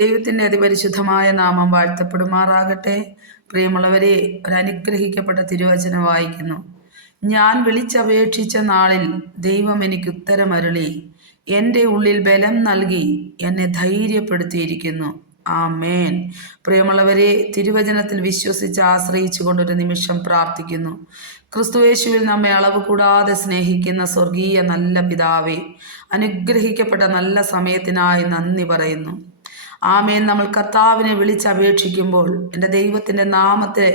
ദൈവത്തിൻ്റെ അതിപരിശുദ്ധമായ നാമം വാഴ്ത്തപ്പെടുമാറാകട്ടെ. പ്രിയമുള്ളവരെ, ഒരു അനുഗ്രഹിക്കപ്പെട്ട തിരുവചനം വായിക്കുന്നു. ഞാൻ വിളിച്ചപേക്ഷിച്ച നാളിൽ ദൈവം എനിക്ക് ഉത്തരമരുളി, എൻ്റെ ഉള്ളിൽ ബലം നൽകി എന്നെ ധൈര്യപ്പെടുത്തിയിരിക്കുന്നു. ആമേൻ. പ്രിയമുള്ളവരെ, തിരുവചനത്തിൽ വിശ്വസിച്ച് ആശ്രയിച്ചു കൊണ്ടൊരു നിമിഷം പ്രാർത്ഥിക്കുന്നു. ക്രിസ്തുയേശുവിൽ നമ്മെ അളവ് കൂടാതെ സ്നേഹിക്കുന്ന സ്വർഗീയ നല്ല പിതാവേ, അനുഗ്രഹിക്കപ്പെട്ട നല്ല സമയത്തിനായി നന്ദി പറയുന്നു. ആമേൻ. നമ്മൾ കർത്താവിനെ വിളിച്ചപേക്ഷിക്കുമ്പോൾ, എൻ്റെ ദൈവത്തിൻ്റെ നാമത്തെ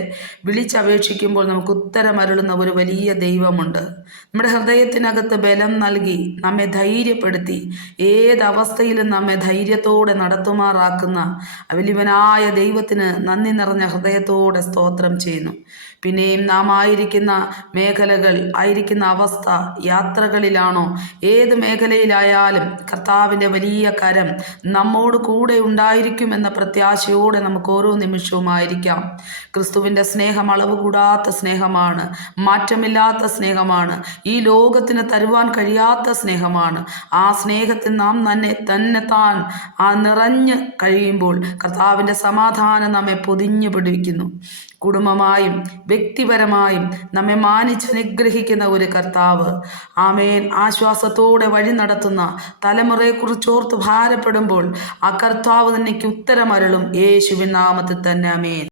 വിളിച്ചപേക്ഷിക്കുമ്പോൾ നമുക്ക് ഉത്തരമരുളുന്ന ഒരു വലിയ ദൈവമുണ്ട്. നമ്മുടെ ഹൃദയത്തിനകത്ത് ബലം നൽകി നമ്മെ ധൈര്യപ്പെടുത്തി ഏതവസ്ഥയിലും നമ്മെ ധൈര്യത്തോടെ നടത്തുമാറാക്കുന്ന വലിയവനായ ദൈവത്തിന് നന്ദി നിറഞ്ഞ ഹൃദയത്തോടെ സ്തോത്രം ചെയ്യുന്നു. പിന്നെയും നാം ആയിരിക്കുന്ന മേഖലകൾ, ആയിരിക്കുന്ന അവസ്ഥ, യാത്രകളിലാണോ, ഏത് മേഖലയിലായാലും കർത്താവിൻ്റെ വലിയ കരം നമ്മോട് കൂടെ ഉണ്ടായിരിക്കുമെന്ന പ്രത്യാശയോടെ നമുക്ക് ഓരോ നിമിഷവും ആയിരിക്കാം. ക്രിസ്തുവിൻ്റെ സ്നേഹം അളവ് കൂടാത്ത സ്നേഹമാണ്, മാറ്റമില്ലാത്ത സ്നേഹമാണ്, ഈ ലോകത്തിന് തരുവാൻ കഴിയാത്ത സ്നേഹമാണ്. ആ സ്നേഹത്തിൽ നാം തന്നെത്താൻ നിറഞ്ഞ് കഴിയുമ്പോൾ കർത്താവിൻ്റെ സമാധാനം നമ്മെ പൊതിഞ്ഞു പിടിക്കുന്നു. കുടുംബമായും വ്യക്തിപരമായും നമ്മെ മാനിച്ചനുഗ്രഹിക്കുന്ന ഒരു കർത്താവ്. ആമേൻ. ആശ്വാസത്തോടെ വഴി നടത്തുന്ന തലമുറയെക്കുറിച്ചോർത്ത് ഭാരപ്പെടുമ്പോൾ ആ കർത്താവ് തന്നെക്ക് ഉത്തരമരുളും. യേശുവിൻ നാമത്തിൽ തന്നെ. ആമേൻ.